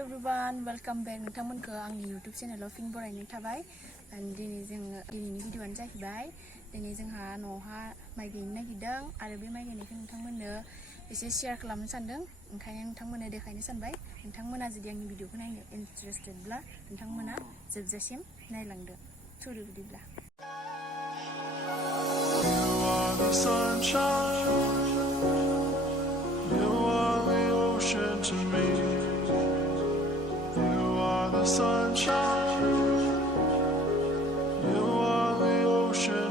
everyone, welcome back नोंथांमोनखौ आंनि YouTube चेनेलाव फिन बरायनाय थाबाय। दिनै जोङो दिनैनि भिडिअ'आनो जाहैबाय दिनै जोंहा न'आवहा माइ गायनो नागिरदों आरो बे माइ गायनायखौ नोंथांमोननो एसे शेयार खालामनो सानदों। ओंखायनो नोंथांमोननो देखायनो सानबाय। नोंथांमोना जुदि आंनि भिडिअ'खौ नायनो इन्टारेस्टेडब्ला नोंथांमोना जोबजासिम नायलांदो। थुदो बिदिब्ला। Sunshine, you are the ocean.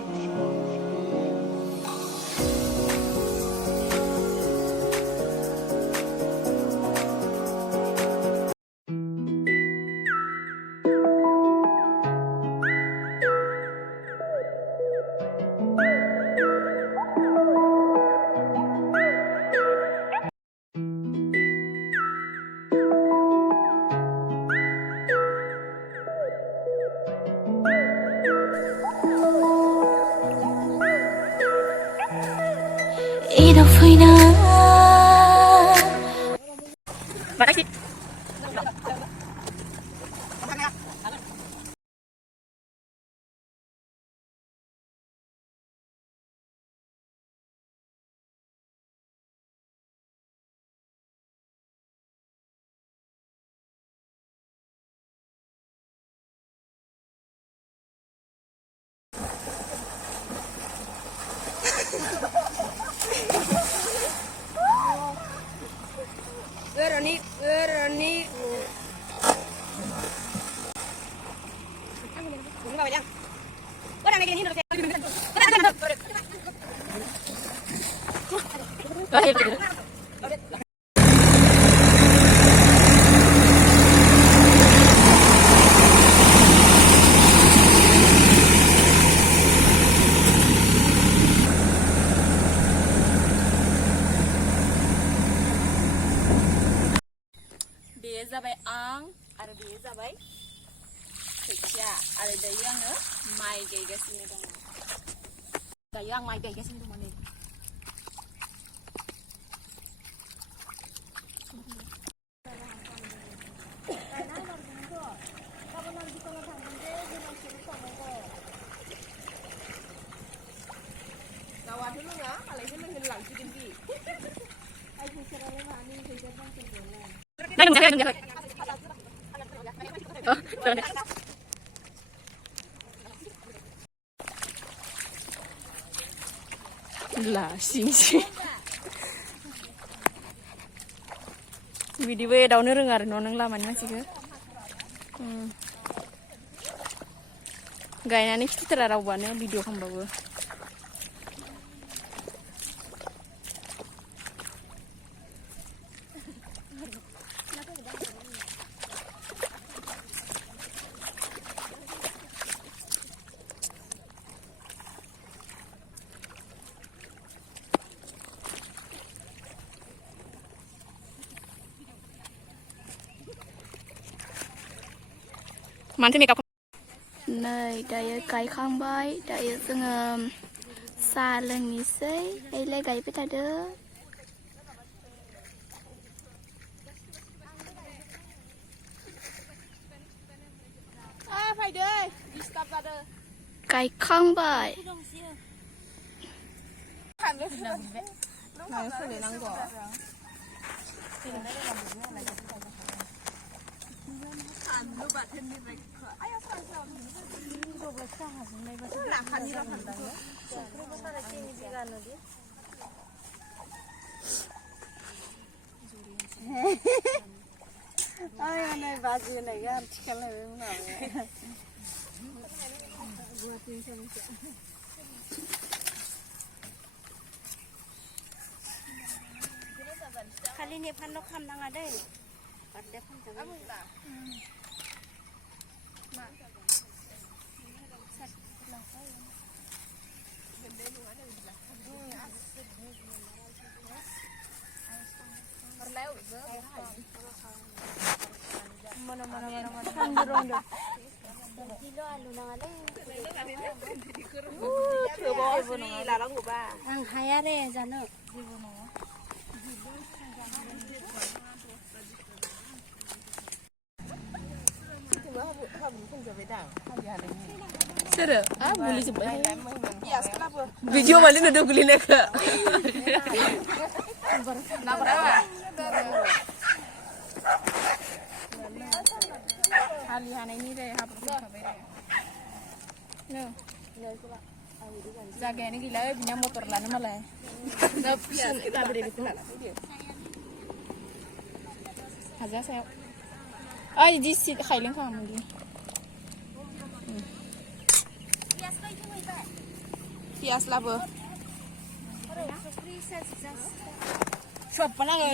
이런 후이나 Rani बेयो जाबाय आं आरो बेयो जाबाय खोथिया आरो दायो आङो माइ गायगासिनो दङ। दायो आं माइ गायगासिनो दङ नै। गावाथ' रोङा मालायसो लोंहोनो लांसिगोन बि आइ फैसारालाय मानि फैसा नांसिगोनलाय lah sing bidiबो एदावनो रोङा आरो नों लामानि मानसिखौ गायनानै खिथिथारा रावबानो भिडिअ खालामबाबो। मानसि मेकआप नै दायो गायखांबाय दायो जोङो साहा लोंनोसै ओइलाय गायबाय थादो। फैदो डिस्टार्ब जादो गायखांबाय सोलायनांगौ फानलु बाथोननिफ्राय आया नै बाजि होनायखौ आरो थिखालायबाय उनाव खालि नेफानल' खालामनाङा दै बारदे फानजागोन किलो आलु नाङालै आं हाया रे जानो जेबो नङा सोरो आ गुलि जोब्बाय भिडिअ माने नुदों गोलैनायखौ हालि हानायनि दे हाब्रुखाबाय दे जागायानो गैला बिना मटर लानो मालाय हाजा सायाव ओइ इदि खायलें खालामोदि पियास लाबो सब नाङो